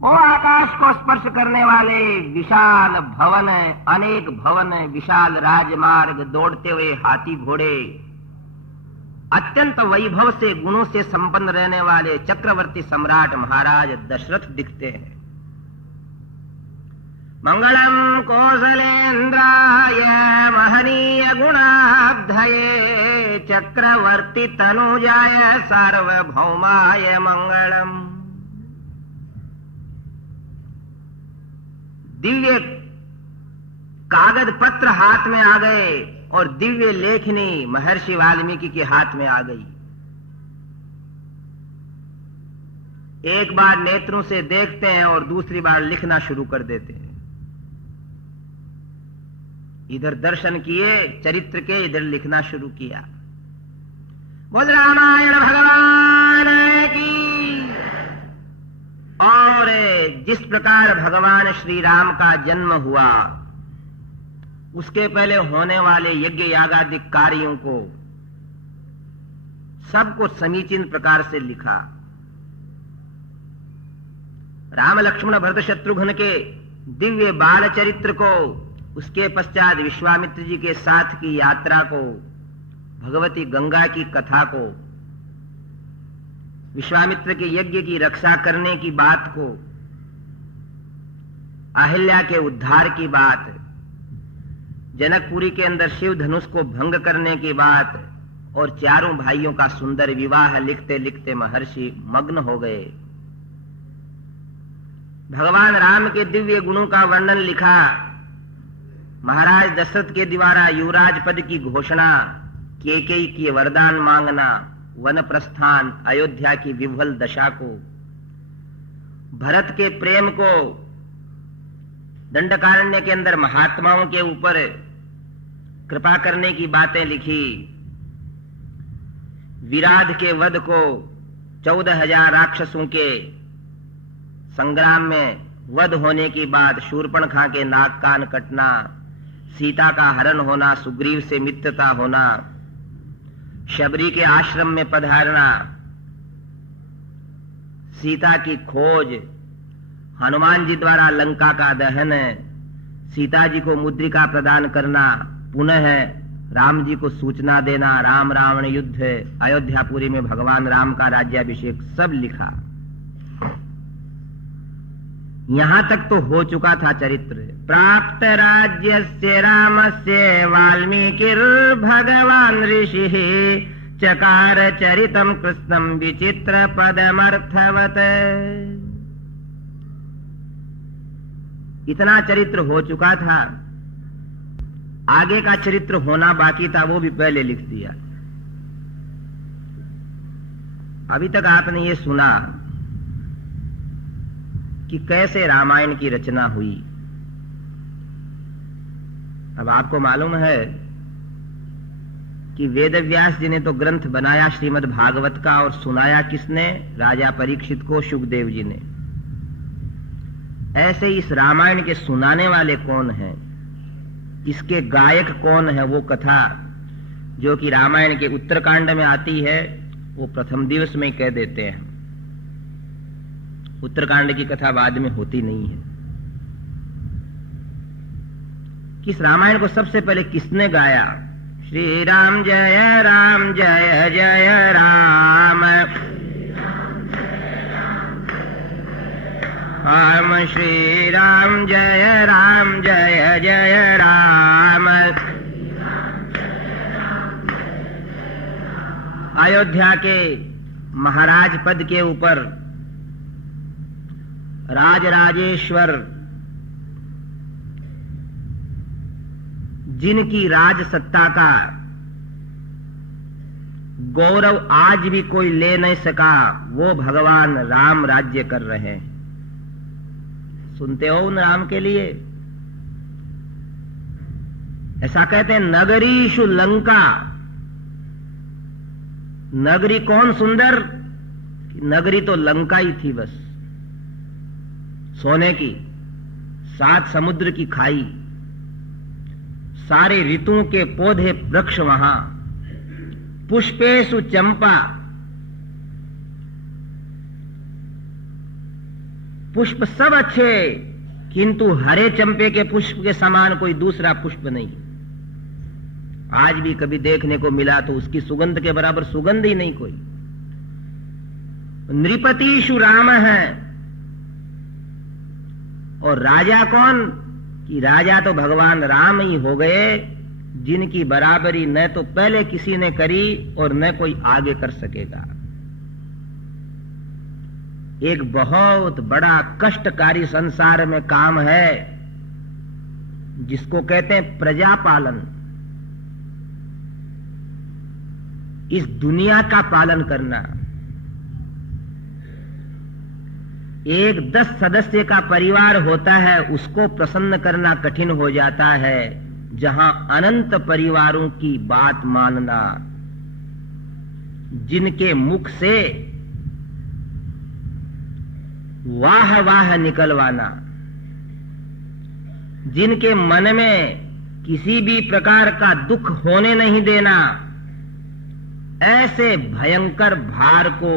वो आकाश को स्पर्श करने वाले विशाल भवन, अनेक भवन, विशाल राजमार्ग, दौड़ते हुए हाथी घोड़े, अत्यंत वैभव से गुणों से संपन्न रहने वाले चक्रवर्ती सम्राट महाराज दशरथ दिखते हैं। मंगलम कौसलेन्द्राय महनीय गुणाब्धये चक्रवर्ती तनुजाय सार्वभौमाय मंगलम। दिव्य कागज पत्र हाथ में आ गए और दिव्य लेखनी महर्षि वाल्मीकि के हाथ में आ गई। एक बार नेत्रों से देखते हैं और दूसरी बार लिखना शुरू कर देते हैं। इधर दर्शन किए चरित्र के, इधर लिखना शुरू किया। बोल रामायण भगवान की। और जिस प्रकार भगवान श्री राम का जन्म हुआ, उसके पहले होने वाले यज्ञ यागादि कार्यों को सबको समीचीन प्रकार से लिखा। राम लक्ष्मण भरत शत्रुघ्न के दिव्य बाल चरित्र को, उसके पश्चात विश्वामित्र जी के साथ की यात्रा को, भगवती गंगा की कथा को, विश्वामित्र के यज्ञ की रक्षा करने की बात को, अहिल्या के उद्धार की बात, जनकपुरी के अंदर शिव धनुष को भंग करने की बात और चारों भाइयों का सुंदर विवाह लिखते लिखते महर्षि मग्न हो गए। भगवान राम के दिव्य गुणों का वर्णन लिखा। महाराज दशरथ के द्वारा युवराज पद की घोषणा, कैकेयी की वरदान मांगना, वन प्रस्थान, अयोध्या की विह्वल दशा को, भरत के प्रेम को, दंडकारण्य के अंदर महात्माओं के ऊपर कृपा करने की बातें लिखी। विराध के वध को, 14,000 राक्षसों के संग्राम में वध होने की बात, शूर्पणखा के नाक कान कटना, सीता का हरण होना, सुग्रीव से मित्रता होना, शबरी के आश्रम में पधारना, सीता की खोज, हनुमान जी द्वारा लंका का दहन, सीता जी को मुद्रिका प्रदान करना, पुनः राम जी को सूचना देना, राम रावण युद्ध, अयोध्यापुरी में भगवान राम का राज्याभिषेक, सब लिखा। यहां तक तो हो चुका था चरित्र। प्राप्त राज्यस्य रामस्य वाल्मीकिर भगवान ऋषि चकार चरितम कृष्णम विचित्र पदमर्थवत। इतना चरित्र हो चुका था, आगे का चरित्र होना बाकी था, वो भी पहले लिख दिया। अभी तक आपने ये सुना कि कैसे रामायण की रचना हुई। अब आपको मालूम है कि वेदव्यास जी ने तो ग्रंथ बनाया श्रीमद् भागवत का, और सुनाया किसने? राजा परीक्षित को सुखदेव जी ने। ऐसे इस रामायण के सुनाने वाले कौन हैं, इसके गायक कौन है, वो कथा जो कि रामायण के उत्तरकांड में आती है, वो प्रथम दिवस में कह देते हैं। उत्तरकांड की कथा बाद में होती नहीं है। किस रामायण को सबसे पहले किसने गाया? श्री राम जय जय राम, हम श्री राम जय जय राम। अयोध्या के महाराज पद के ऊपर राजराजेश्वर जिनकी राज सत्ता का गौरव आज भी कोई ले नहीं सका, वो भगवान राम राज्य कर रहे हैं। सुनते हो उन राम के लिए? ऐसा कहते हैं, नगरीषु लंका। नगरी कौन सुंदर? नगरी तो लंका ही थी बस, सोने की, 7 समुद्र की खाई, सारे ऋतुओं के पौधे वृक्ष वहां, पुष्पेषु चंपा, पुष्प सब अच्छे, किंतु हरे चंपे के पुष्प के समान कोई दूसरा पुष्प नहीं। आज भी कभी देखने को मिला तो उसकी सुगंध के बराबर सुगंध ही नहीं कोई। नृपतिषु राम है। और राजा कौन? कि राजा तो भगवान राम ही हो गए, जिनकी बराबरी न तो पहले किसी ने करी और न कोई आगे कर सकेगा। एक बहुत बड़ा कष्टकारी संसार में काम है जिसको कहते हैं प्रजा पालन। इस दुनिया का पालन करना। एक 10 सदस्य का परिवार होता है, उसको प्रसन्न करना कठिन हो जाता है, जहां अनंत परिवारों की बात मानना, जिनके मुख से वाह वाह निकलवाना, जिनके मन में किसी भी प्रकार का दुख होने नहीं देना, ऐसे भयंकर भार को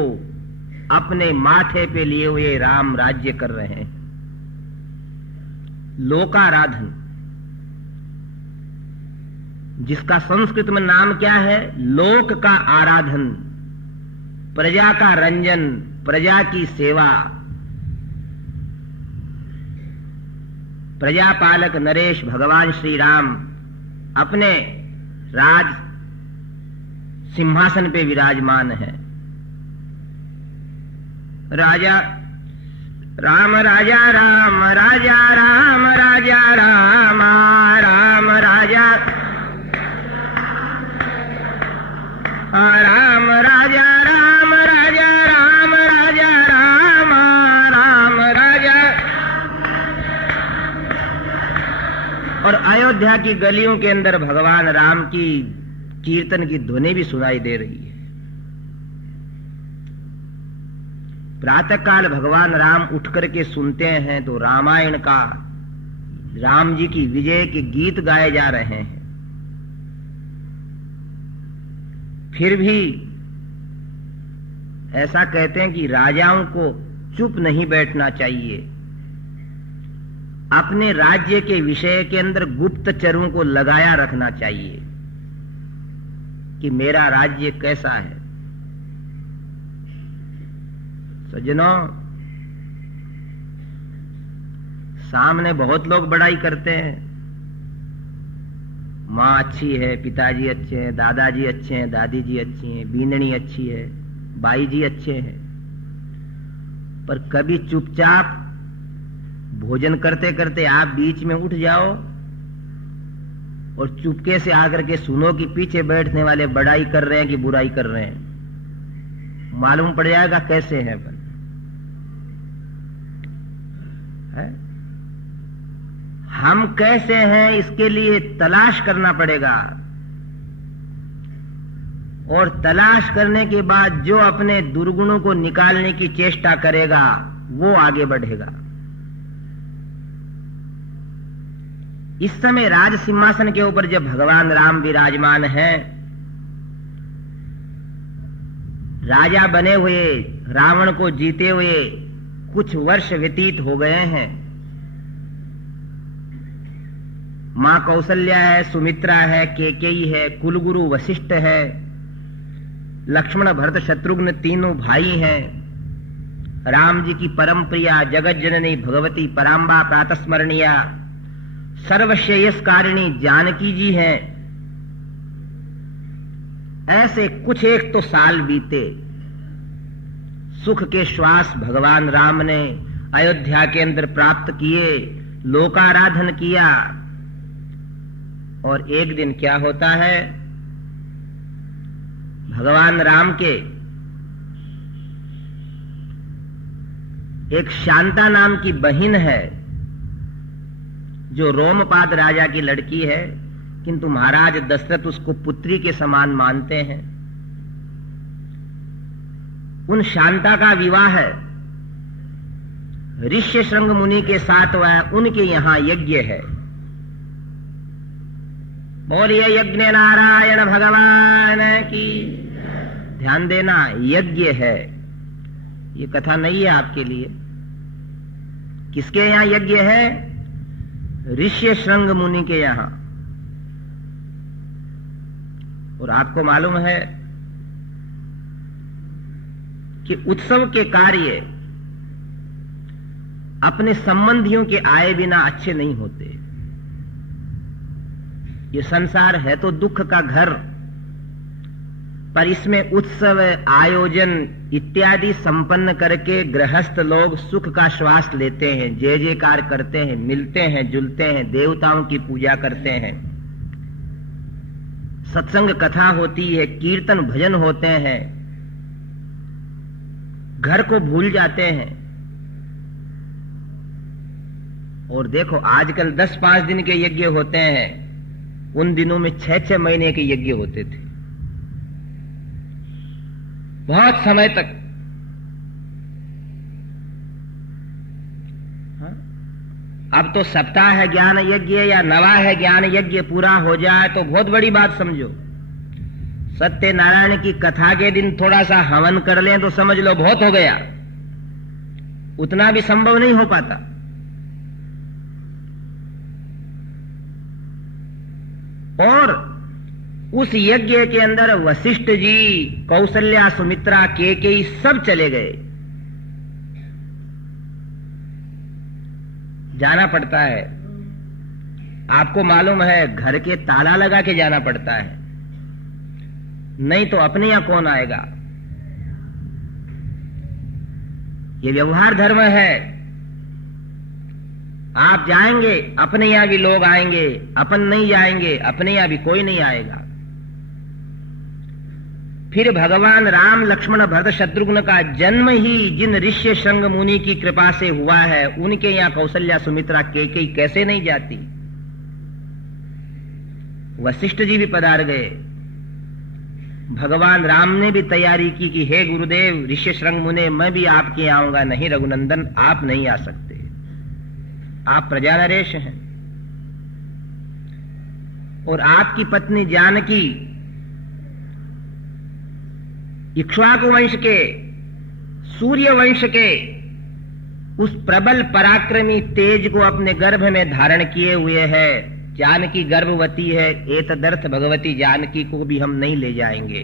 अपने माथे पे लिए हुए राम राज्य कर रहे हैं। लोकाराधन, जिसका संस्कृत में नाम क्या है? लोक का आराधन, प्रजा का रंजन, प्रजा की सेवा। प्रजापालक नरेश भगवान श्री राम अपने राज सिंहासन पे विराजमान है। राजा राम राजा राम राजा राम राजा राम राम राजा राम राजा राम राजा राम राजा राम राम राजा। और अयोध्या की गलियों के अंदर भगवान राम की कीर्तन की ध्वनि भी सुनाई दे रही है। प्रातः काल भगवान राम उठ करके सुनते हैं तो रामायण का, राम जी की विजय के गीत गाए जा रहे हैं। फिर भी ऐसा कहते हैं कि राजाओं को चुप नहीं बैठना चाहिए। अपने राज्य के विषय के अंदर गुप्तचरों को लगाया रखना चाहिए कि मेरा राज्य कैसा है। सज्जनों, सामने बहुत लोग बड़ाई करते हैं, माँ अच्छी है, पिताजी अच्छे हैं, दादाजी अच्छे हैं, दादी जी अच्छी हैं, बीननी अच्छी है, बाई जी अच्छे हैं, पर कभी चुपचाप भोजन करते करते आप बीच में उठ जाओ और चुपके से आकर के सुनो कि पीछे बैठने वाले बड़ाई कर रहे हैं कि बुराई कर रहे हैं। मालूम पड़ जाएगा कैसे है अपन। हम कैसे हैं इसके लिए तलाश करना पड़ेगा, और तलाश करने के बाद जो अपने दुर्गुणों को निकालने की चेष्टा करेगा वो आगे बढ़ेगा। इस समय राज सिंहासन के ऊपर जब भगवान राम विराजमान हैं, राजा बने हुए, रावण को जीते हुए कुछ वर्ष व्यतीत हो गए हैं। मां कौसल्या है, सुमित्रा है, केकेयी है, कुलगुरु वशिष्ठ है, लक्ष्मण भरत शत्रुघ्न तीनों भाई हैं। राम जी की परम प्रिया जगत जननी भगवती पराम्बा प्रातस्मरणीया सर्वश्रेयस्कारिणी जानकी जी हैं। ऐसे कुछ एक तो साल बीते, सुख के श्वास भगवान राम ने अयोध्या के अंदर प्राप्त किए, लोकाराधन किया। और एक दिन क्या होता है, भगवान राम के एक शांता नाम की बहन है जो रोमपाद राजा की लड़की है, किंतु महाराज दशरथ उसको पुत्री के समान मानते हैं। उन शांता का विवाह ऋष्य शृंग मुनि के साथ हुआ है। उनके यहां यज्ञ है। बोलिए यज्ञ नारायण भगवान की। ध्यान देना, यज्ञ है, ये कथा नहीं है आपके लिए। किसके यहां यज्ञ है? ऋष्य श्रृंग मुनि के यहां। और आपको मालूम है कि उत्सव के कार्य अपने संबंधियों के आए बिना अच्छे नहीं होते। ये संसार है तो दुख का घर, पर इसमें उत्सव आयोजन इत्यादि संपन्न करके गृहस्थ लोग सुख का श्वास लेते हैं, जय जयकार करते हैं, मिलते हैं, जुलते हैं, देवताओं की पूजा करते हैं, सत्संग कथा होती है, कीर्तन भजन होते हैं, घर को भूल जाते हैं। और देखो आजकल 10-5 दिन के यज्ञ होते हैं, उन दिनों में 6-6 महीने के यज्ञ होते थे, बहुत समय तक। अब तो सप्ताह है ज्ञान यज्ञ या नवा है ज्ञान यज्ञ पूरा हो जाए तो बहुत बड़ी बात समझो। सत्यनारायण की कथा के दिन थोड़ा सा हवन कर लें तो समझ लो बहुत हो गया, उतना भी संभव नहीं हो पाता। और उस यज्ञ के अंदर वशिष्ठ जी, कौशल्या, सुमित्रा, केकई सब चले गए। जाना पड़ता है, आपको मालूम है, घर के ताला लगा के जाना पड़ता है, नहीं तो अपने यहां कौन आएगा। ये व्यवहार धर्म है। आप जाएंगे अपने यहां भी लोग आएंगे, अपन नहीं जाएंगे अपने यहां भी कोई नहीं आएगा। फिर भगवान राम, लक्ष्मण, भरत, शत्रुघ्न का जन्म ही जिन ऋष्य श्रृंग मुनि की कृपा से हुआ है, उनके यहां कौशल्या, सुमित्रा, केकई कैसे नहीं जाती। वशिष्ठ जी भी पधार गए। भगवान राम ने भी तैयारी की कि हे गुरुदेव ऋष्य श्रृंग मुने, मैं भी आपके यहां आऊंगा। नहीं रघुनंदन, आप नहीं आ सकते, आप प्रजा नरेश हैं। और आपकी पत्नी जानकी इक्ष्वाकु वंश के, सूर्य वंश के उस प्रबल पराक्रमी तेज को अपने गर्भ में धारण किए हुए है। जानकी गर्भवती है, एतदर्थ भगवती जानकी को भी हम नहीं ले जाएंगे,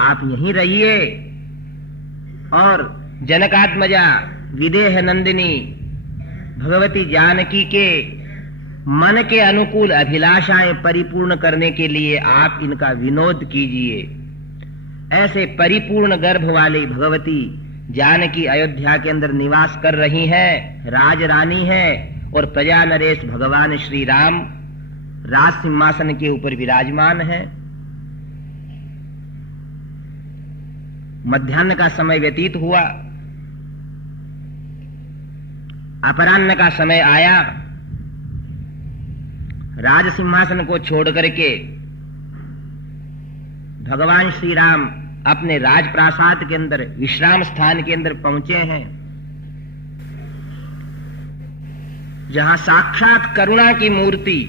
आप यहीं रहिए। और जनकात्मजा, विदेह नंदिनी भगवती जानकी के मन के अनुकूल अभिलाषाएं परिपूर्ण करने के लिए आप इनका विनोद कीजिए। ऐसे परिपूर्ण गर्भ वाली भगवती जानकी अयोध्या के अंदर निवास कर रही हैं, राज रानी है। और प्रजा नरेश भगवान श्री राम राज सिंहासन के ऊपर विराजमान है। मध्याह्न का समय व्यतीत हुआ, अपराह्न का समय आया। राज सिंहासन को छोड़ करके भगवान श्री राम अपने राजप्रासाद के अंदर, विश्राम स्थान के अंदर पहुंचे हैं, जहां साक्षात करुणा की मूर्ति,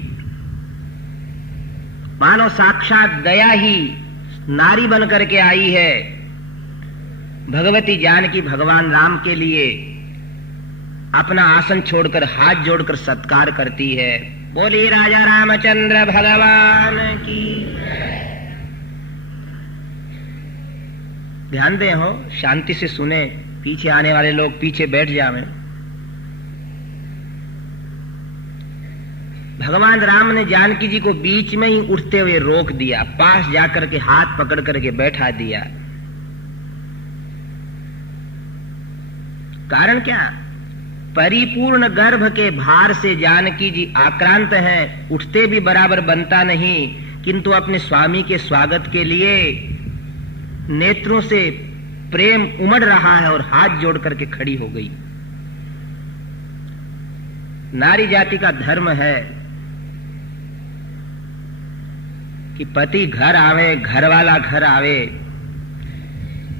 मानो साक्षात दया ही नारी बन करके आई है। भगवती जानकी भगवान राम के लिए अपना आसन छोड़कर हाथ जोड़कर सत्कार करती है। बोली राजा रामचंद्र भगवान की। ध्यान दें हो, शांति से सुने, पीछे आने वाले लोग पीछे बैठ जाएं। भगवान राम ने जानकी जी को बीच में ही उठते हुए रोक दिया, पास जाकर के हाथ पकड़ करके बैठा दिया। कारण क्या? परिपूर्ण गर्भ के भार से जानकी जी आक्रांत हैं, उठते भी बराबर बनता नहीं, किंतु अपने स्वामी के स्वागत के लिए नेत्रों से प्रेम उमड़ रहा है और हाथ जोड़ करके खड़ी हो गई। नारी जाति का धर्म है कि पति घर आवे, घर वाला घर आवे,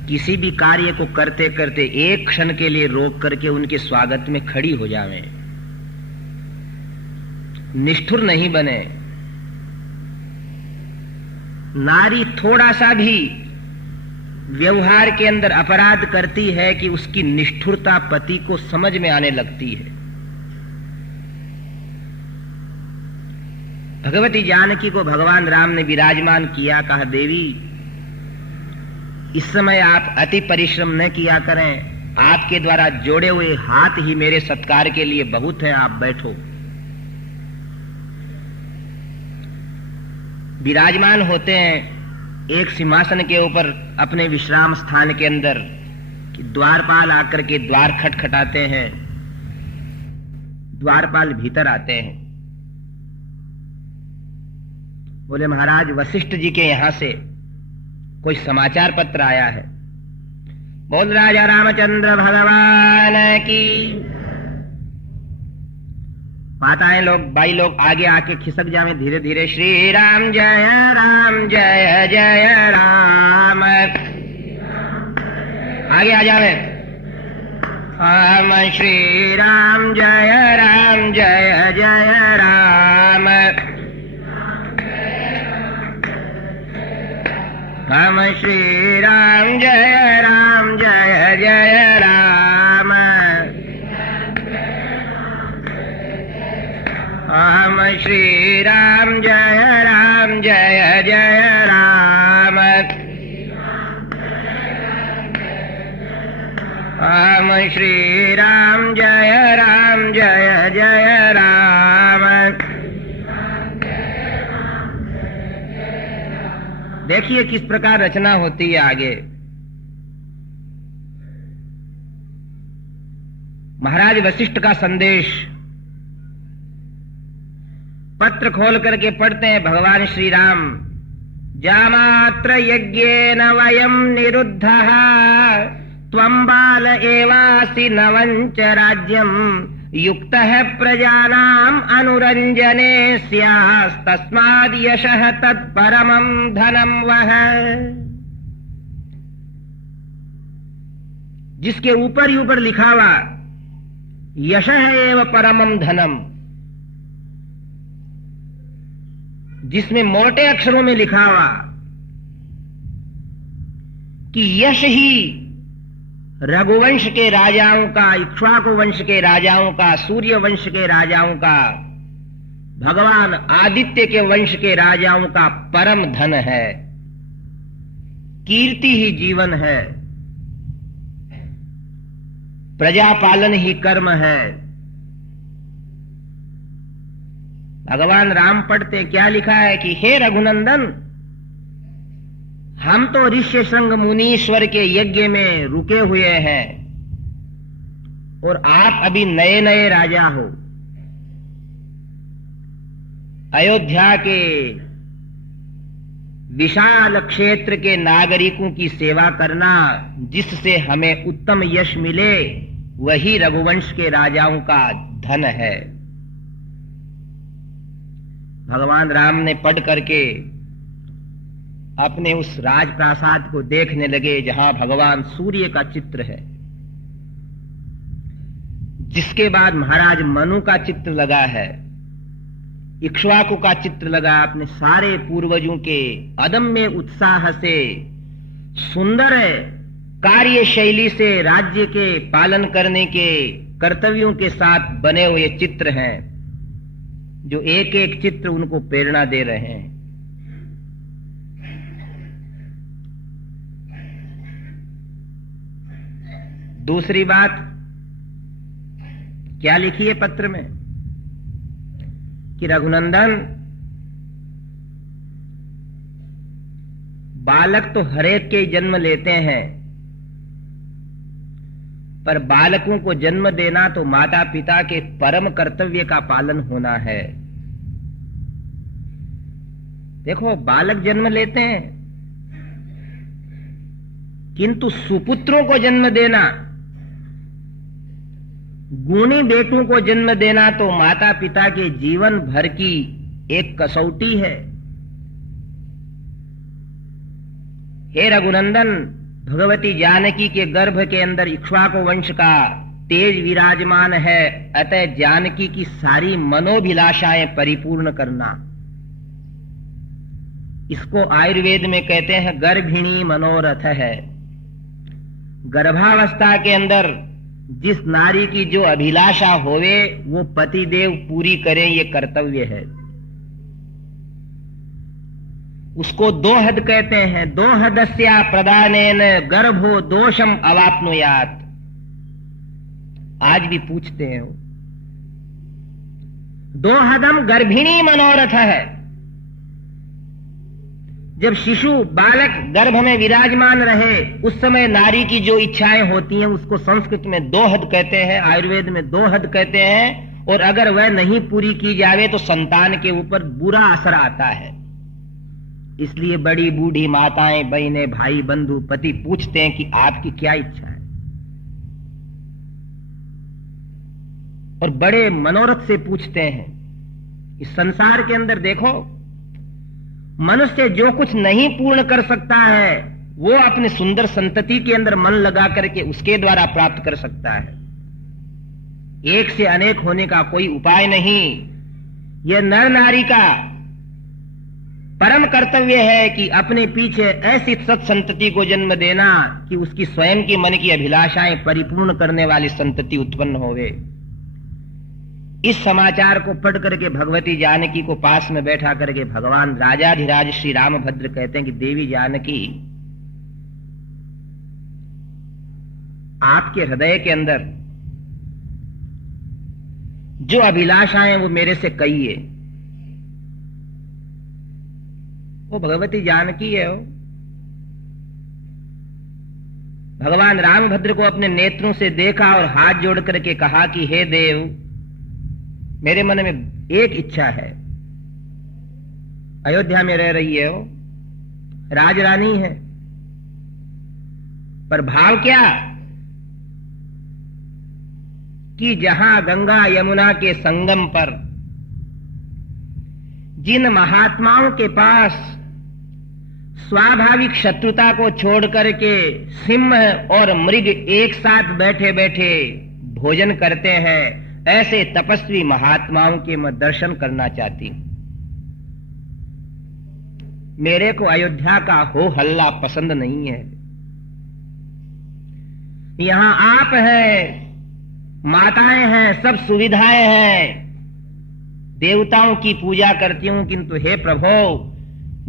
किसी भी कार्य को करते करते एक क्षण के लिए रोक करके उनके स्वागत में खड़ी हो जावे, निष्ठुर नहीं बने। नारी थोड़ा सा भी व्यवहार के अंदर अपराध करती है कि उसकी निष्ठुरता पति को समझ में आने लगती है। भगवती जानकी को भगवान राम ने विराजमान किया, कहा देवी इस समय आप अति परिश्रम न किया करें, आपके द्वारा जोड़े हुए हाथ ही मेरे सत्कार के लिए बहुत है, आप बैठो। विराजमान होते हैं एक सिंहासन के ऊपर अपने विश्राम स्थान के अंदर कि द्वारपाल आकर के द्वार खटखटाते हैं। द्वारपाल भीतर आते हैं, बोले महाराज वशिष्ठ जी के यहां से कोई समाचार पत्र आया है। बोल राजा रामचंद्र भगवान की। माताएं लोग भाई लोग आगे आके खिसक जावे धीरे धीरे। श्री राम जय जय राम। आगे आ जावे। हम श्री राम जय जय राम। हम श्री राम जय जय राम। हम श्री राम जय जय राम। हम श्री राम जय जय राम। देखिए किस प्रकार रचना होती है आगे। महाराज वशिष्ठ का संदेश पत्र खोल करके पढ़ते हैं भगवान श्री राम। जामात्र यज्ञेन वयम निरुद्धः त्वं बाल एवासि नवंच राज्यम युक्तः प्रजानाम् अनुरंजने स्यास्तस्माद् यशः तत्परमं धनं वह। जिसके ऊपर ही ऊपर लिखा हुआ यशः एव परमं धनम, जिसमें मोटे अक्षरों में लिखा हुआ कि यश ही रघुवंश के राजाओं का, इक्ष्वाकु वंश के राजाओं का, सूर्य वंश के राजाओं का, भगवान आदित्य के वंश के राजाओं का परम धन है। कीर्ति ही जीवन है, प्रजापालन ही कर्म है। भगवान राम पढ़ते क्या लिखा है कि हे रघुनंदन, हम तो ऋष्य श्रृंग मुनीश्वर के यज्ञ में रुके हुए हैं और आप अभी नए नए राजा हो। अयोध्या के विशाल क्षेत्र के नागरिकों की सेवा करना, जिससे हमें उत्तम यश मिले, वही रघुवंश के राजाओं का धन है। भगवान राम ने पढ़ करके अपने उस राजप्रासाद को देखने लगे जहां भगवान सूर्य का चित्र है। जिसके बाद महाराज मनु का चित्र लगा है, इक्ष्वाकु का चित्र लगा। अपने सारे पूर्वजों के अदम्य उत्साह से, सुंदर कार्य शैली से राज्य के पालन करने के कर्तव्यों के साथ बने हुए चित्र हैं, जो एक एक चित्र उनको प्रेरणा दे रहे हैं। दूसरी बात क्या लिखी है पत्र में कि रघुनंदन, बालक तो हरेक के जन्म लेते हैं, पर बालकों को जन्म देना तो माता पिता के परम कर्तव्य का पालन होना है। देखो, बालक जन्म लेते हैं, किंतु सुपुत्रों को जन्म देना, गुणी बेटों को जन्म देना तो माता पिता के जीवन भर की एक कसौटी है। हे रघुनंदन, भगवती जानकी के गर्भ के अंदर इक्ष्वाकु वंश का तेज विराजमान है, अतः जानकी की सारी मनोभिलाषाएं परिपूर्ण करना। इसको आयुर्वेद में कहते हैं गर्भिणी मनोरथ है। गर्भावस्था के अंदर जिस नारी की जो अभिलाषा होवे वो पतिदेव पूरी करें, ये कर्तव्य है। उसको दोहद कहते हैं। दोहदस्या प्रदानेन गर्भो दोषम अवाप्नुयात्। आज भी पूछते हैं वो। दोहदम गर्भिणी मनोरथ है। जब शिशु बालक गर्भ में विराजमान रहे उस समय नारी की जो इच्छाएं होती हैं उसको संस्कृत में दोहद कहते हैं, आयुर्वेद में दोहद कहते हैं। और अगर वह नहीं पूरी की जावे तो संतान के ऊपर बुरा असर आता है। इसलिए बड़ी बूढ़ी माताएं, बहनें, भाई, बंधु, पति पूछते हैं कि आपकी क्या इच्छा है, और बड़े मनोरथ से पूछते हैं। इस संसार के अंदर देखो, मनुष्य जो कुछ नहीं पूर्ण कर सकता है वो अपने सुंदर संतति के अंदर मन लगा करके उसके द्वारा प्राप्त कर सकता है। एक से अनेक होने का कोई उपाय नहीं। यह नर नारी का परम कर्तव्य है कि अपने पीछे ऐसी सत्संतति को जन्म देना कि उसकी स्वयं की मन की अभिलाषाएं परिपूर्ण करने वाली संतति उत्पन्न होवे। इस समाचार को पढ़ करके भगवती जानकी को पास में बैठा करके भगवान राजाधिराज श्री रामभद्र कहते हैं कि देवी जानकी, आपके हृदय के अंदर जो अभिलाषाएं वो मेरे से कहिए। वो भगवती जानकी है। वो भगवान रामभद्र को अपने नेत्रों से देखा और हाथ जोड़ करके कहा कि हे देव, मेरे मन में एक इच्छा है। अयोध्या में रह रही है वो, राजरानी है, पर भाव क्या कि जहां गंगा यमुना के संगम पर जिन महात्माओं के पास स्वाभाविक शत्रुता को छोड़ करके सिंह और मृग एक साथ बैठे बैठे भोजन करते हैं, ऐसे तपस्वी महात्माओं के मैं दर्शन करना चाहती हूं। मेरे को अयोध्या का हो हल्ला पसंद नहीं है। यहां आप हैं, माताएं हैं, सब सुविधाएं हैं, देवताओं की पूजा करती हूं, किंतु हे प्रभु,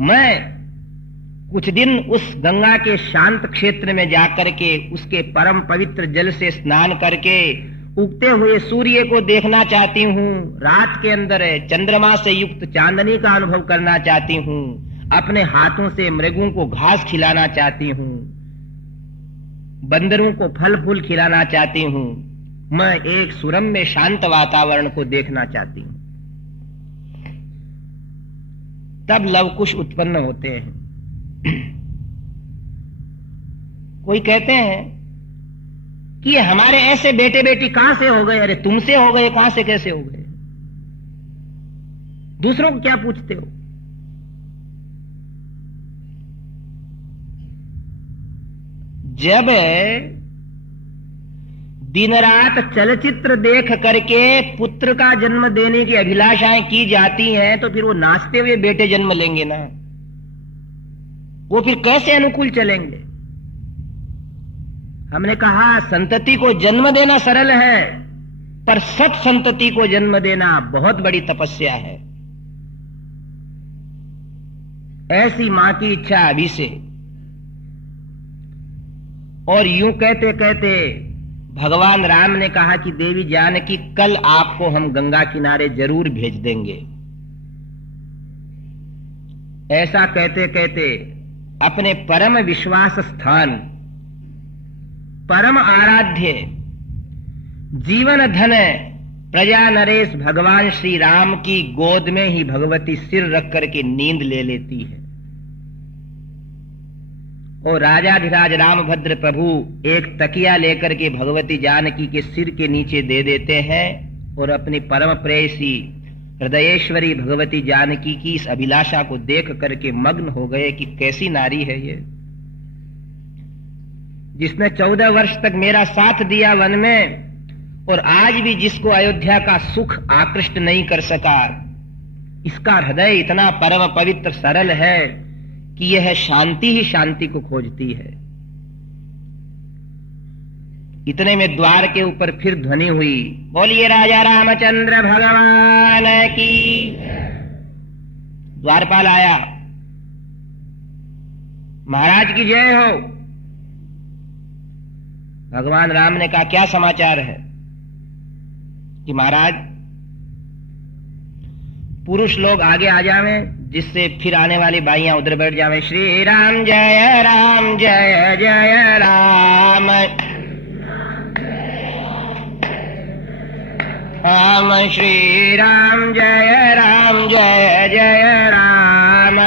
मैं कुछ दिन उस गंगा के शांत क्षेत्र में जाकर के उसके परम पवित्र जल से स्नान करके उगते हुए सूर्य को देखना चाहती हूं। रात के अंदर चंद्रमा से युक्त चांदनी का अनुभव करना चाहती हूं। अपने हाथों से मृगों को घास खिलाना चाहती हूं, बंदरों को फल फूल खिलाना चाहती हूं। मैं एक सुरम्य शांत वातावरण को देखना चाहती हूं। तब लवकुश उत्पन्न होते हैं। कोई कहते हैं कि हमारे ऐसे बेटे बेटी कहां से हो गए? अरे तुमसे हो गए, कहां से कैसे हो गए? दूसरों को क्या पूछते हो? जब दिन रात चलचित्र देख करके पुत्र का जन्म देने की अभिलाषाएं की जाती हैं तो फिर वो नाचते हुए बेटे जन्म लेंगे ना, वो फिर कैसे अनुकूल चलेंगे? हमने कहा संतति को जन्म देना सरल है, पर सत संतति को जन्म देना बहुत बड़ी तपस्या है। ऐसी मां की इच्छा अभी से। और यूं कहते कहते भगवान राम ने कहा कि देवी जानकी, कल आपको हम गंगा किनारे जरूर भेज देंगे। ऐसा कहते कहते अपने परम विश्वास स्थान, परम आराध्य, जीवन धन प्रजा नरेश भगवान श्री राम की गोद में ही भगवती सिर रख करके नींद ले लेती है। और राजाधिराज रामभद्र प्रभु एक तकिया लेकर के भगवती जानकी के सिर के नीचे दे देते हैं और अपनी परम प्रेयसी हृदयेश्वरी भगवती जानकी की इस अभिलाषा को देख करके मग्न हो गए कि कैसी नारी है ये, जिसने 14 वर्ष तक मेरा साथ दिया वन में और आज भी जिसको अयोध्या का सुख आकृष्ट नहीं कर सका। इसका हृदय इतना परम पवित्र सरल है कि यह शांति ही शांति को खोजती है। इतने में द्वार के ऊपर फिर ध्वनि हुई, बोलिए राजा रामचंद्र भगवान की। द्वारपाल आया, महाराज की जय हो। भगवान राम ने कहा, क्या समाचार है? कि महाराज, पुरुष लोग आगे आ जावें, जिससे फिर आने वाली बाइयां उधर बैठ जावें। श्री राम जय राम, जय जय राम, राम श्री राम जय राम, जय जय राम,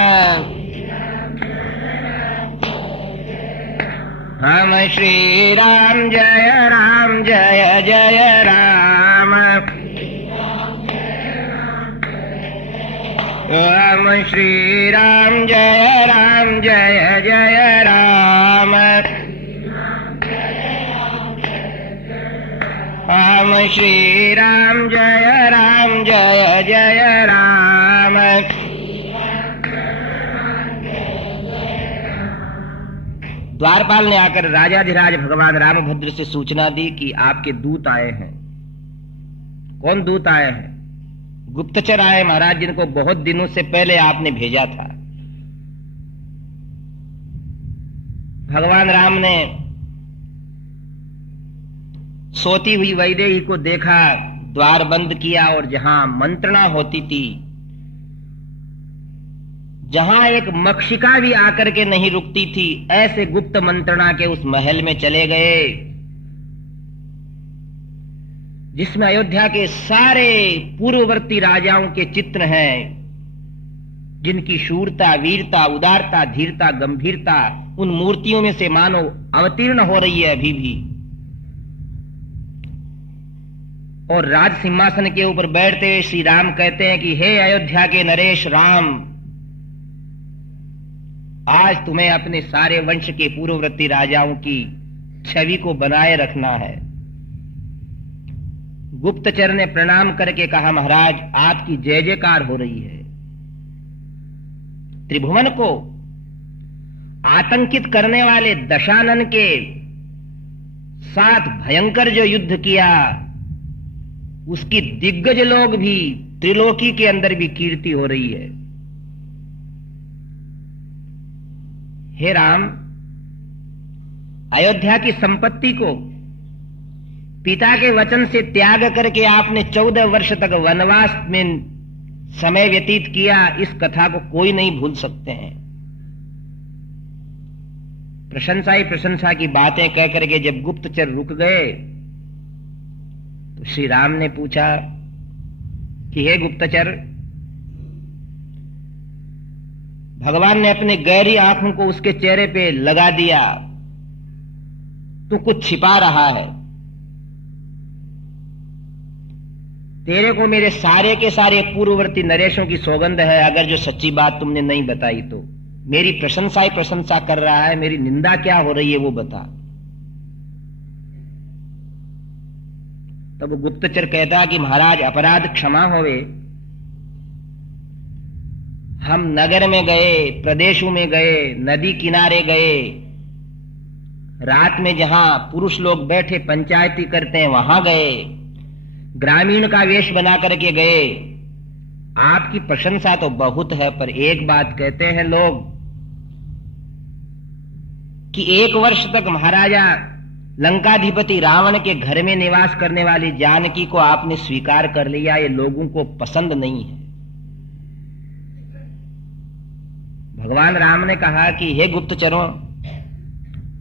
राम श्री राम जय राम, जय जय राम, राम श्री राम जय राम, जय जय राम, राम श्री राम जय राम, जय जय राम। द्वारपाल ने आकर राजाधिराज भगवान रामभद्र से सूचना दी कि आपके दूत आए हैं। कौन दूत आए हैं? गुप्तचर आए महाराज, जिनको बहुत दिनों से पहले आपने भेजा था। भगवान राम ने सोती हुई वैदेही को देखा, द्वार बंद किया और जहां मंत्रणा होती थी, जहां एक मक्षिका भी आकर के नहीं रुकती थी, ऐसे गुप्त मंत्रणा के उस महल में चले गए जिसमें अयोध्या के सारे पूर्ववर्ती राजाओं के चित्र हैं, जिनकी शूरता, वीरता, उदारता, धीरता, गंभीरता उन मूर्तियों में से मानो अवतीर्ण हो रही है अभी भी। और राज सिंहासन के ऊपर बैठते हुए श्री राम कहते हैं कि हे अयोध्या के नरेश राम, आज तुम्हें अपने सारे वंश के पूर्ववर्ती राजाओं की छवि को बनाए रखना है। गुप्तचर ने प्रणाम करके कहा, महाराज आपकी जय जयकार हो रही है। त्रिभुवन को आतंकित करने वाले दशानन के साथ भयंकर जो युद्ध किया, उसकी दिग्गज लोग भी, त्रिलोकी के अंदर भी कीर्ति हो रही है। हे राम, अयोध्या की संपत्ति को पिता के वचन से त्याग करके आपने 14 वर्ष तक वनवास में समय व्यतीत किया, इस कथा को कोई नहीं भूल सकते हैं। प्रशंसा ही प्रशंसा की बातें कह करके जब गुप्तचर रुक गए तो श्री राम ने पूछा कि हे गुप्तचर, भगवान ने अपने गहरी आंखों को उसके चेहरे पे लगा दिया, तू कुछ छिपा रहा है। तेरे को मेरे सारे के सारे पूर्ववर्ती नरेशों की सौगंध है, अगर जो सच्ची बात तुमने नहीं बताई तो। मेरी प्रशंसा ही प्रशंसा कर रहा है, मेरी निंदा क्या हो रही है वो बता। तब गुप्तचर कहता कि महाराज अपराध क्षमा होवे, हम नगर में गए, प्रदेशों में गए, नदी किनारे गए, रात में जहां पुरुष लोग बैठे पंचायती करते हैं वहां गए, ग्रामीण का वेश बना करके गए। आपकी प्रशंसा तो बहुत है, पर एक बात कहते हैं लोग कि 1 वर्ष तक महाराजा लंकाधिपति रावण के घर में निवास करने वाली जानकी को आपने स्वीकार कर लिया, ये लोगों को पसंद नहीं है। भगवान राम ने कहा कि हे गुप्तचरों,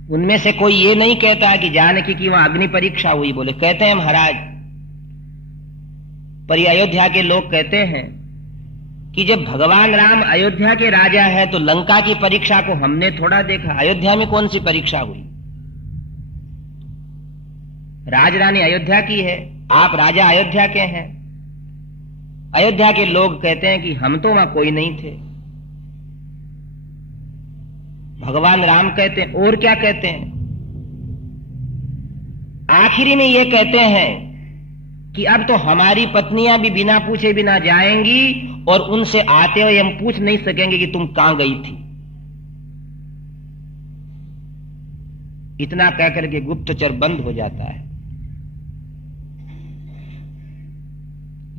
उनमें से कोई ये नहीं कहता कि जानकी की वहां अग्नि परीक्षा हुई। बोले कहते हैं महाराज, पर ये अयोध्या के लोग कहते हैं कि जब भगवान राम अयोध्या के राजा है तो लंका की परीक्षा को हमने थोड़ा देखा, अयोध्या में कौन सी परीक्षा हुई? राजरानी अयोध्या की है, आप राजा अयोध्या के हैं। अयोध्या के लोग कहते हैं कि हम तो वहां कोई नहीं थे। भगवान राम कहते हैं, और क्या कहते हैं? आखिरी में ये कहते हैं कि अब तो हमारी पत्नियां भी बिना पूछे बिना जाएंगी और उनसे आते हुए हम पूछ नहीं सकेंगे कि तुम कहां गई थी। इतना कहकर के गुप्तचर बंद हो जाता है।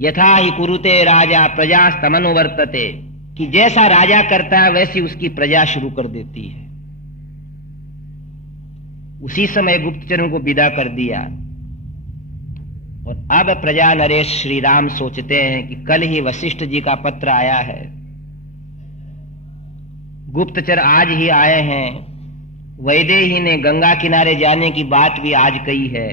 यथा ही कुरुते राजा प्रजास्तमनुवर्तते, कि जैसा राजा करता है वैसी उसकी प्रजा शुरू कर देती है। उसी समय गुप्तचरों को विदा कर दिया और अब प्रजा नरेश श्री राम सोचते हैं कि कल ही वशिष्ठ जी का पत्र आया है, गुप्तचर आज ही आए हैं, वैदेही ने गंगा किनारे जाने की बात भी आज कही है।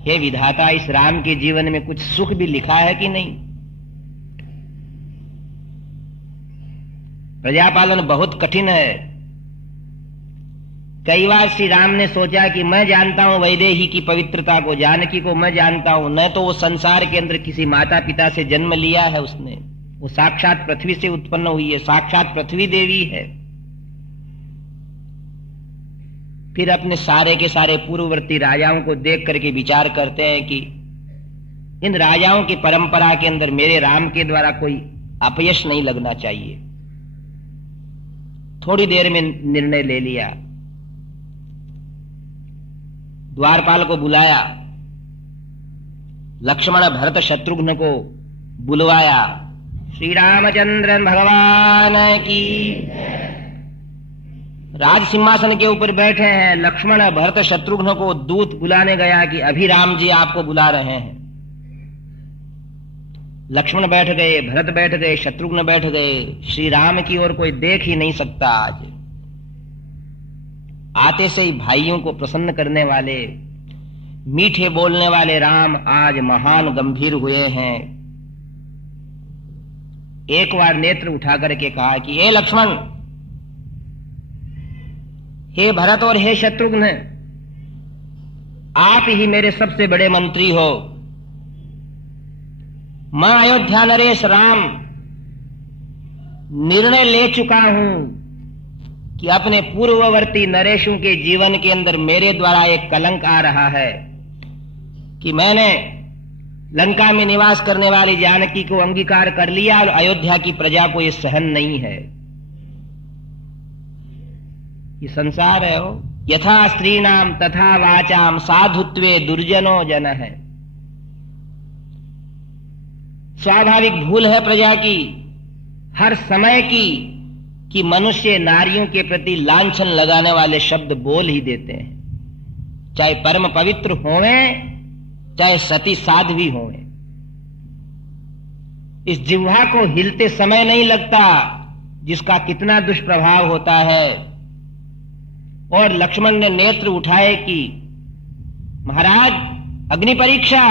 हे विधाता, इस राम के जीवन में कुछ सुख भी लिखा है कि नहीं? प्रजापालन बहुत कठिन है। कई बार श्री राम ने सोचा कि मैं जानता हूं वैदेही की पवित्रता को, जानकी को मैं जानता हूं, न तो वो संसार के अंदर किसी माता पिता से जन्म लिया है उसने, वो साक्षात पृथ्वी से उत्पन्न हुई है, साक्षात पृथ्वी देवी है। फिर अपने सारे के सारे पूर्ववर्ती राजाओं को देख करके विचार करते हैं कि इन राजाओं की परंपरा के अंदर मेरे राम के द्वारा कोई अपयश नहीं लगना चाहिए। थोड़ी देर में निर्णय ले लिया, द्वारपाल को बुलाया, लक्ष्मण भरत शत्रुघ्न को बुलवाया। श्री रामचंद्र भगवान की, राज सिंहासन के ऊपर बैठे हैं, लक्ष्मण भरत शत्रुघ्न को दूत बुलाने गया कि अभी राम जी आपको बुला रहे हैं। लक्ष्मण बैठ गए, भरत बैठ गए, शत्रुघ्न बैठ गए। श्री राम की ओर कोई देख ही नहीं सकता। आज आते से ही भाइयों को प्रसन्न करने वाले, मीठे बोलने वाले राम आज महान गंभीर हुए हैं। एक बार नेत्र उठा करके कहा कि हे लक्ष्मण, हे भरत और हे शत्रुघ्न, आप ही मेरे सबसे बड़े मंत्री हो। मैं अयोध्या नरेश राम निर्णय ले चुका हूं कि अपने पूर्ववर्ती नरेशों के जीवन के अंदर मेरे द्वारा एक कलंक आ रहा है कि मैंने लंका में निवास करने वाली जानकी को अंगीकार कर लिया और अयोध्या की प्रजा को यह सहन नहीं है। ये संसार है, हो यथा स्त्रीणाम तथा वाचाम साधुत्वे दुर्जनो जन है। स्वाभाविक भूल है प्रजा की, हर समय की, कि मनुष्य नारियों के प्रति लांछन लगाने वाले शब्द बोल ही देते हैं, चाहे परम पवित्र होवें, चाहे सती साध्वी होवें। इस जिह्वा को हिलते समय नहीं लगता जिसका कितना दुष्प्रभाव होता है। और लक्ष्मण ने नेत्र उठाए कि महाराज अग्नि परीक्षा,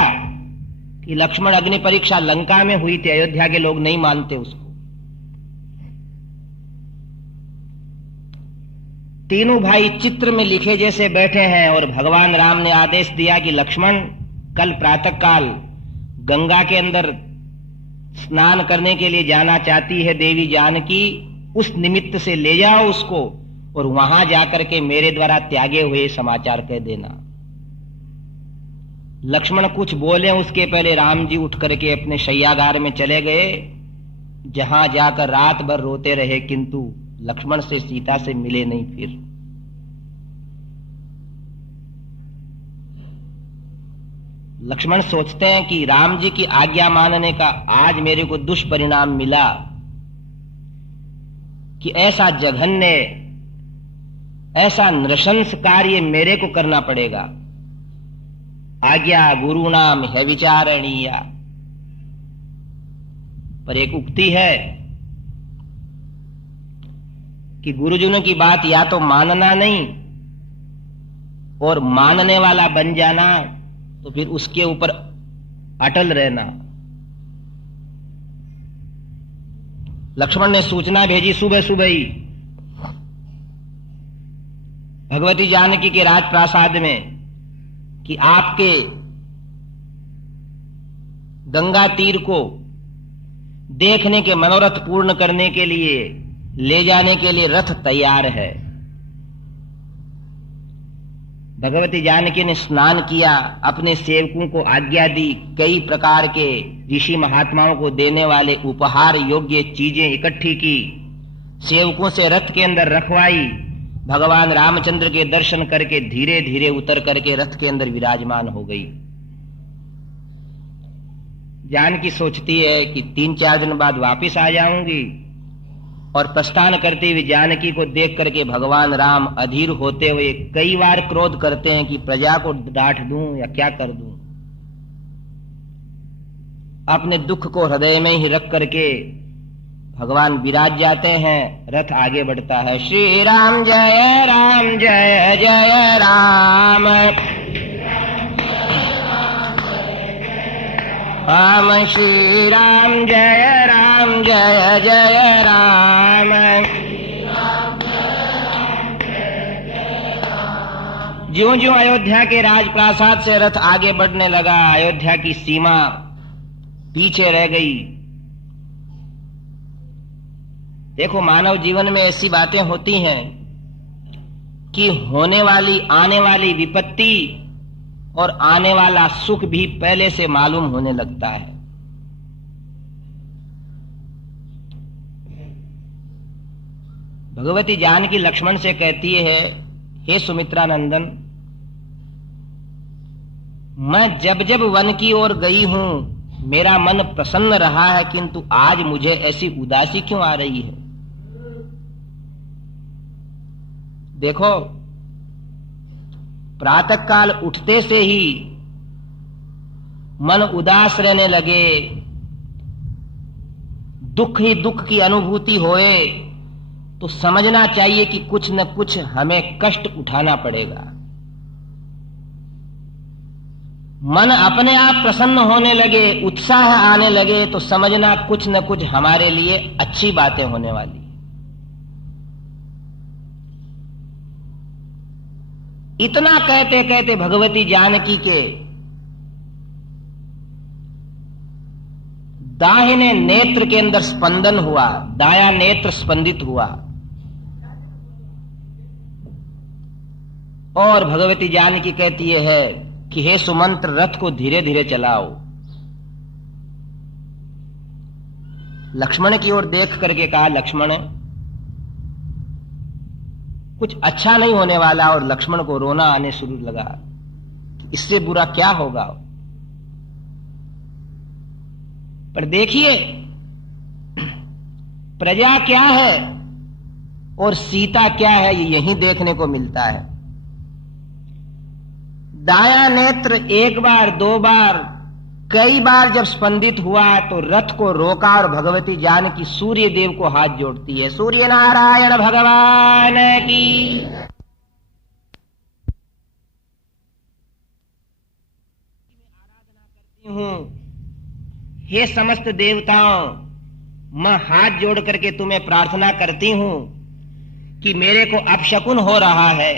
कि लक्ष्मण अग्नि परीक्षा लंका में हुई थी, अयोध्या के लोग नहीं मानते उसको। तीनों भाई चित्र में लिखे जैसे बैठे हैं और भगवान राम ने आदेश दिया कि लक्ष्मण, कल प्रातःकाल गंगा के अंदर स्नान करने के लिए जाना चाहती है देवी जानकी, उस निमित्त से ले जाओ उसको और वहां जाकर के मेरे द्वारा त्यागे हुए समाचार कह देना। लक्ष्मण कुछ बोले उसके पहले राम जी उठ करके अपने शय्यागार में चले गए, जहां जाकर रात भर रोते रहे, किंतु लक्ष्मण से सीता से मिले नहीं। फिर लक्ष्मण सोचते हैं कि राम जी की आज्ञा मानने का आज मेरे को दुष्परिणाम मिला कि ऐसा जघन्य, ऐसा नृशंस कार्य मेरे को करना पड़ेगा। आज्ञा गुरु नाम है विचारणीय। पर एक उक्ति है कि गुरुजनों की बात या तो मानना नहीं और मानने वाला बन जाना, तो फिर उसके ऊपर अटल रहना। लक्ष्मण ने सूचना भेजी सुबह सुबह ही भगवती जानकी के राजप्रासाद में कि आपके गंगा तीर को देखने के मनोरथ पूर्ण करने के लिए ले जाने के लिए रथ तैयार है। भगवती जानकी ने स्नान किया, अपने सेवकों को आज्ञा दी, कई प्रकार के ऋषि महात्माओं को देने वाले उपहार योग्य चीजें इकट्ठी की, सेवकों से रथ के अंदर रखवाई, भगवान रामचंद्र के दर्शन करके धीरे धीरे उतर करके रथ के अंदर विराजमान हो गई। जानकी सोचती है कि 3-4 दिन बाद वापस आ जाऊंगी, और प्रस्थान करते हुए जानकी को देख करके भगवान राम अधीर होते हुए कई बार क्रोध करते हैं कि प्रजा को डांट दूं या क्या कर दूं। अपने दुख को हृदय में ही रख करके भगवान विराज जाते हैं, रथ आगे बढ़ता है। श्री राम जय जय राम, राम श्री राम जय जय राम। ज्यों ज्यों अयोध्या के राजप्रासाद से रथ आगे बढ़ने लगा, अयोध्या की सीमा पीछे रह गई। देखो, मानव जीवन में ऐसी बातें होती हैं कि होने वाली आने वाली विपत्ति और आने वाला सुख भी पहले से मालूम होने लगता है। भगवती जानकी लक्ष्मण से कहती है, हे सुमित्रा नंदन, मैं जब जब वन की ओर गई हूं मेरा मन प्रसन्न रहा है, किंतु आज मुझे ऐसी उदासी क्यों आ रही है? देखो, प्रातः काल उठते से ही मन उदास रहने लगे, दुख ही दुख की अनुभूति होए, तो समझना चाहिए कि कुछ न कुछ हमें कष्ट उठाना पड़ेगा। मन अपने आप प्रसन्न होने लगे, उत्साह आने लगे, तो समझना कुछ न कुछ हमारे लिए अच्छी बातें होने वाली। इतना कहते कहते भगवती जानकी के दाहिने नेत्र के अंदर स्पंदन हुआ, दाया नेत्र स्पंदित हुआ, और भगवती जानकी कहती है कि हे सुमंत्र, रथ को धीरे धीरे चलाओ। लक्ष्मण की ओर देख करके कहा, लक्ष्मण, कुछ अच्छा नहीं होने वाला। और लक्ष्मण को रोना आने शुरू लगा, इससे बुरा क्या होगा। पर देखिए, प्रजा क्या है और सीता क्या है, ये यही देखने को मिलता है। दाया नेत्र एक बार, 2 बार, कई बार जब स्पंदित हुआ तो रथ को रोका और भगवती जानकी सूर्य देव को हाथ जोड़ती है। सूर्य नारायण भगवान की। आराधना करती हूं, हे समस्त देवताओं, मैं हाथ जोड़ करके तुम्हें प्रार्थना करती हूं कि मेरे को अपशकुन हो रहा है।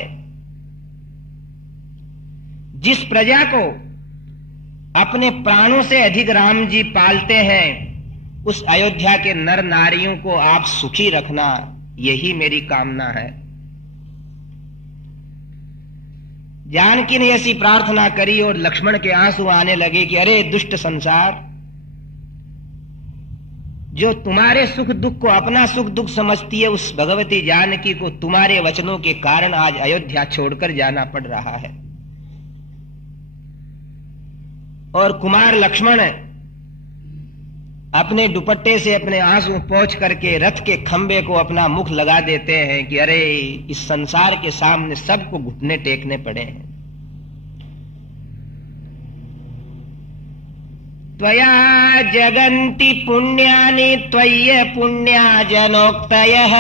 जिस प्रजा को अपने प्राणों से अधिक राम जी पालते हैं, उस अयोध्या के नर नारियों को आप सुखी रखना, यही मेरी कामना है। जानकी ने ऐसी प्रार्थना करी और लक्ष्मण के आंसू आने लगे कि अरे दुष्ट संसार, जो तुम्हारे सुख दुख को अपना सुख दुख समझती है, उस भगवती जानकी को तुम्हारे वचनों के कारण आज अयोध्या छोड़कर जाना पड़ रहा है। और कुमार लक्ष्मण अपने दुपट्टे से अपने आंसू पोंछ करके रथ के खंबे को अपना मुख लगा देते हैं कि अरे इस संसार के सामने सबको घुटने टेकने पड़े हैं। त्वया जगन्ति पुण्यानि त्वय्य पुण्या जनोक्तयः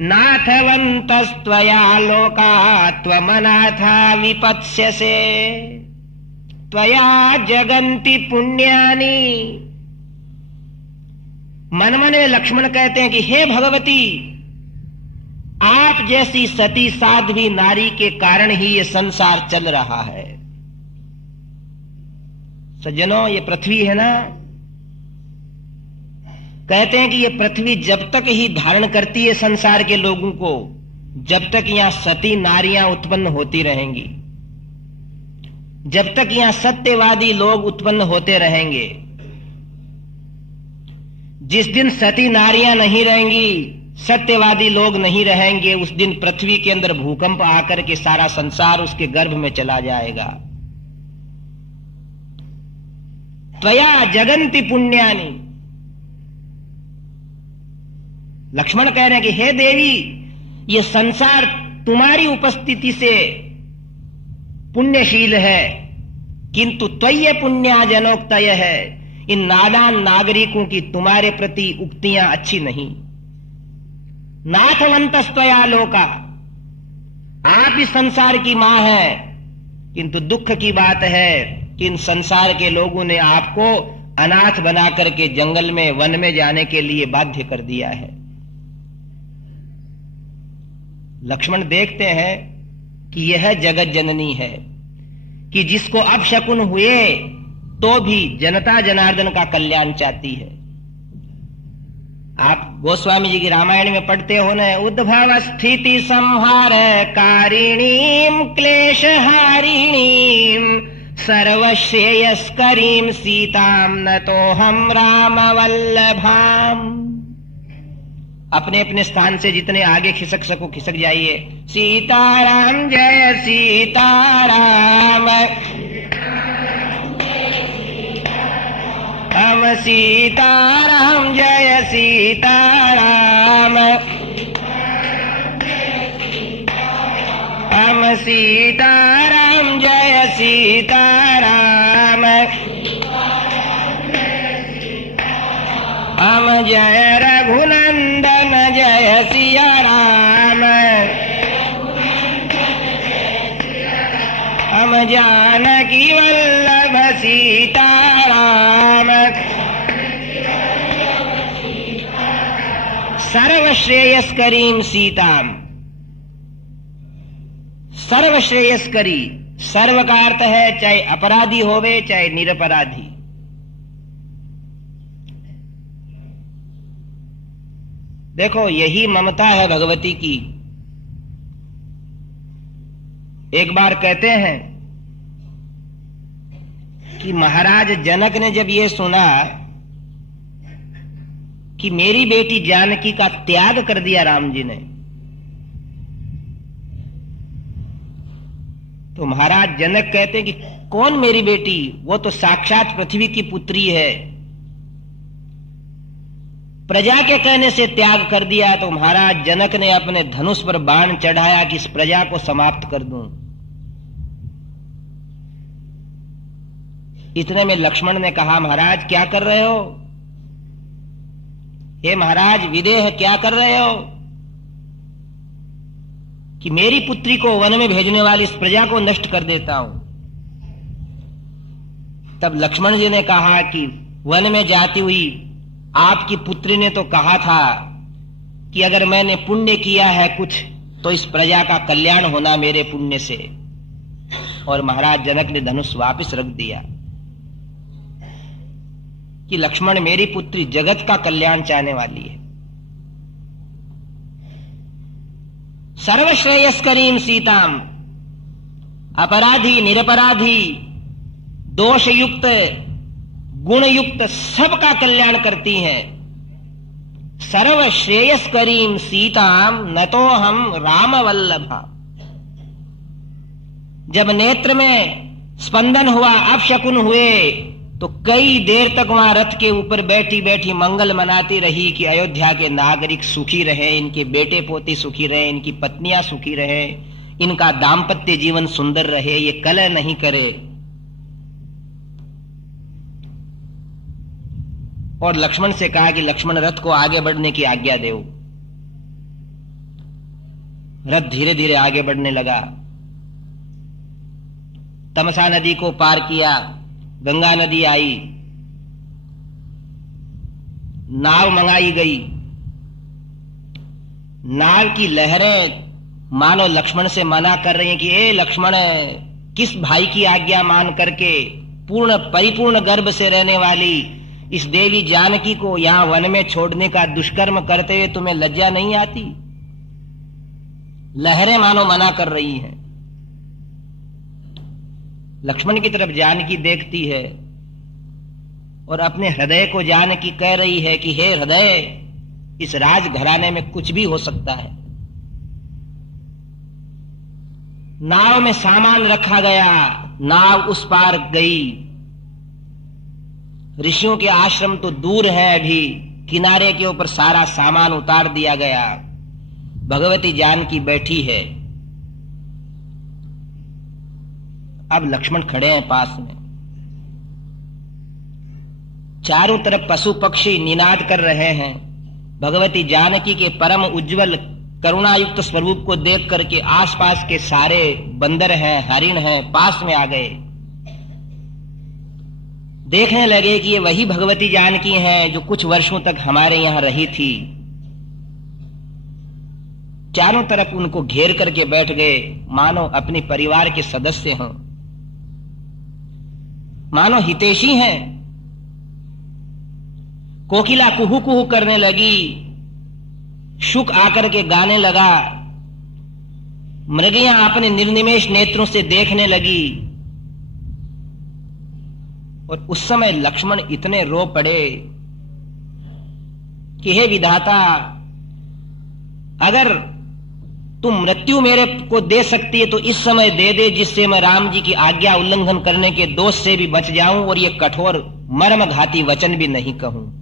नाथवन्तस्त्वया लोका त्वमनाथा विपत्स्यसे। त्वया जगन्ति पुण्यानि। मन मन लक्ष्मण कहते हैं कि हे भगवती, आप जैसी सती साध्वी नारी के कारण ही ये संसार चल रहा है। सज्जनों, ये पृथ्वी है ना, कहते हैं कि ये पृथ्वी जब तक ही धारण करती है संसार के लोगों को, जब तक यहां सती नारियां उत्पन्न होती रहेंगी, जब तक यहां सत्यवादी लोग उत्पन्न होते रहेंगे। जिस दिन सती नारियां नहीं रहेंगी, सत्यवादी लोग नहीं रहेंगे, उस दिन पृथ्वी के अंदर भूकंप आकर के सारा संसार उसके गर्भ में चला जाएगा। त्वया जगन्ति पुण्यानि। लक्ष्मण कह रहे हैं कि हे देवी, ये संसार तुम्हारी उपस्थिति से पुण्यशील है, किंतु त्वय्य पुण्या जनोक्तय है, इन नादान नागरिकों की तुम्हारे प्रति उक्तियां अच्छी नहीं। नाथवंतस्त्वया लोका, आप इस संसार की मां है, किंतु दुख की बात है कि इन संसार के लोगों ने आपको अनाथ बना करके जंगल में वन में जाने के लिए बाध्य कर दिया है। लक्ष्मण देखते हैं कि यह जगत जननी है कि जिसको अपशकुन हुए तो भी जनता जनार्दन का कल्याण चाहती है। आप गोस्वामी जी की रामायण में पढ़ते हो न, उद्भव स्थिति संहार कारिणीम क्लेश हारिणीम सर्वश्रेयस्करीम सीताम न तो हम राम वल्लभाम। अपने अपने स्थान से जितने आगे खिसक सको खिसक जाइए। सीताराम जय सीताराम, हम सीताराम जय सीताराम, हम सीताराम जय सीताराम, हम जय रघुनंदन जय सिया राम, हम जानकी वल्लभ सीताराम। सर्वश्रेयस्करीम सीताम, सर्वश्रेयस्करी, सर्व का अर्थ है चाहे अपराधी होवे चाहे निरपराधी। देखो यही ममता है भगवती की। एक बार कहते हैं कि महाराज जनक ने जब ये सुना कि मेरी बेटी जानकी का त्याग कर दिया राम जी ने, तो महाराज जनक कहते हैं कि कौन मेरी बेटी, वो तो साक्षात पृथ्वी की पुत्री है। प्रजा के कहने से त्याग कर दिया तो महाराज जनक ने अपने धनुष पर बाण चढ़ाया कि इस प्रजा को समाप्त कर दूं। इतने में लक्ष्मण ने कहा, महाराज क्या कर रहे हो? हे महाराज विदेह क्या कर रहे हो कि मेरी पुत्री को वन में भेजने वाली इस प्रजा को नष्ट कर देता हूं। तब लक्ष्मण जी ने कहा कि वन में जाती हुई आपकी पुत्री ने तो कहा था कि अगर मैंने पुण्य किया है कुछ तो इस प्रजा का कल्याण होना मेरे पुण्य से। और महाराज जनक ने धनुष वापस रख दिया कि लक्ष्मण मेरी पुत्री जगत का कल्याण चाहने वाली है। सर्वश्रेयस्करीम सीताम, अपराधी निरपराधी दोष युक्त गुण युक्त सबका कल्याण करती हैं। सर्वश्रेयस्करीम सीताम न तो हम राम वल्लभा। जब नेत्र में स्पंदन हुआ, अपशकुन हुए, तो कई देर तक वहां रथ के ऊपर बैठी बैठी मंगल मनाती रही कि अयोध्या के नागरिक सुखी रहे, इनके बेटे पोते सुखी रहे, इनकी पत्नियां सुखी रहे, इनका दाम्पत्य जीवन सुंदर रहे, ये कलह नहीं करे। और लक्ष्मण से कहा कि लक्ष्मण रथ को आगे बढ़ने की आज्ञा दो। रथ धीरे धीरे आगे बढ़ने लगा। तमसा नदी को पार किया, गंगा नदी आई, नाव मंगाई गई। नाव की लहरें मानो लक्ष्मण से मना कर रही हैं कि ए लक्ष्मण, किस भाई की आज्ञा मान करके पूर्ण परिपूर्ण गर्भ से रहने वाली इस देवी जानकी को यहां वन में छोड़ने का दुष्कर्म करते हुए तुम्हें लज्जा नहीं आती? लहरें मानो मना कर रही हैं। लक्ष्मण की तरफ जानकी देखती है और अपने हृदय को जानकी कह रही है कि हे हृदय, इस राजघराने में कुछ भी हो सकता है। नाव में सामान रखा गया, नाव उस पार गई। ऋषियों के आश्रम तो दूर है, अभी किनारे के ऊपर सारा सामान उतार दिया गया। भगवती जानकी बैठी है। अब लक्ष्मण खड़े हैं पास में। चारों तरफ पशु पक्षी निनाद कर रहे हैं। भगवती जानकी के परम उज्जवल करुणायुक्त स्वरूप को देख करके आसपास के सारे बंदर हैं, हरिण हैं, पास में आ गए। देखने लगे कि ये वही भगवती जानकी हैं जो कुछ वर्षों तक हमारे यहां रही थी। चारों तरफ उनको घेर करके बैठ गए, मानो अपने परिवार के सदस्य हों, मानो हितैषी हैं। कोकिला कुहू कुहू करने लगी, शुक आकर के गाने लगा, मृगियां अपने निर्निमेष नेत्रों से देखने लगी। और उस समय लक्ष्मण इतने रो पड़े कि हे विधाता, अगर तुम मृत्यु मेरे को दे सकती है तो इस समय दे दे, जिससे मैं राम जी की आज्ञा उल्लंघन करने के दोष से भी बच जाऊं और ये कठोर मर्मघाती वचन भी नहीं कहूं।